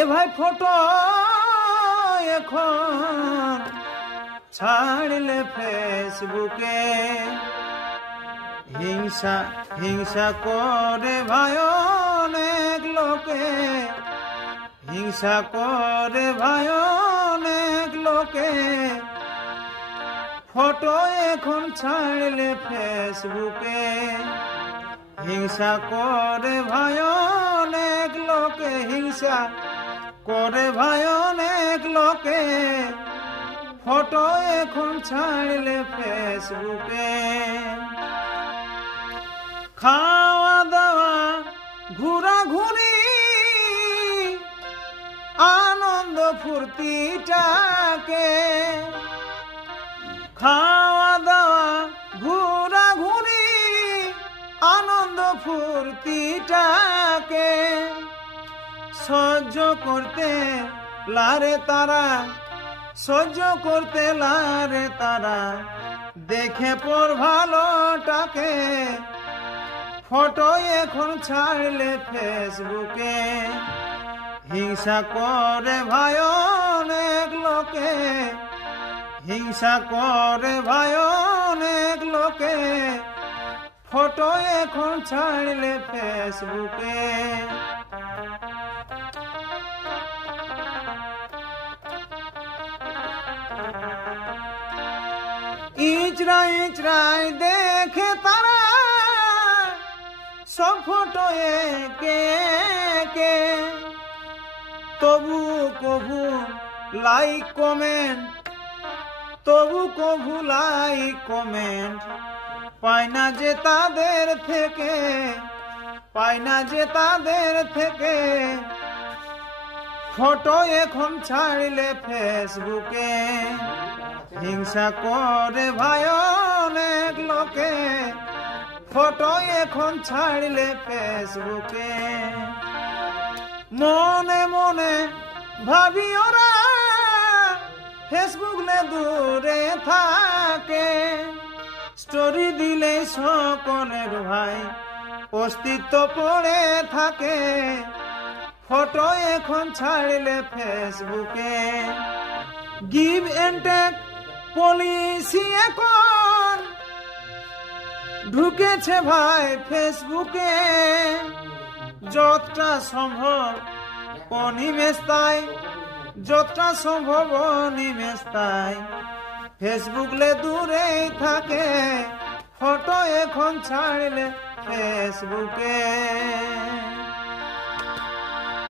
এ ভাই ফটো এখন ছাড়লে ফেসবুকে হিংসা হিংসা করে ভাই অনেক লোকে, হিংসা করে ভাই অনেক লোকে। ফটো এখন ছাড়লে ফেসবুকে হিংসা করে ভাই অনেক লোকে, হিংসা করে ভাই অনেক লোকে। ফটো এখন ছাড়লে ফেসবুকে খাওয়া দাওয়া ঘোরাঘুরি আনন্দ ফুর্তিটাকে, খাওয়া দাওয়া ঘোরাঘুরি আনন্দ ফুর্তিটাকে সহ্য করতে লারে তারা, সহ্য করতে লারে তারা দেখে পর ভালোটাকে। ফটো এখন ছাড়লে ফেসবুকে হিংসা করে ভাই অনেক লোকে, হিংসা করে ভাই অনেক লোকে। ফটো এখন ছাড়লে ফেসবুকে ইচড়াই ইচড়াই দেখে তারা সব ফটো একে একে। তবু কভু লাইক কমেন্ট, তবু কভু লাইক কমেন্ট পায় না যে তাদের থেকে, পায় না যে তাদের থেকে। ফটো এখন ছাড়লে ফেসবুকে হিংসা করে ভাই অনেক লোকে। ফটো এখন ছাড়লে ফেসবুকে মনে মনে ভাবি ওরা ফেসবুকে দূরে থাকে। স্টোরি দিলে সকলের ভাই অস্তিত্ব পড়ে থাকে। ফটো এখন ছাড়লে ফেসবুকে গিভ এন্ড টেক পলিসি এখন ঢুকেছে ভাই ফেসবুকে। যতটা সম্ভব অনিমেষতাই, যতটা সম্ভব অনিমেষতাই ফেসবুকে দূরে থাকে। ফটো এখন ছাড়লে ফেসবুকে।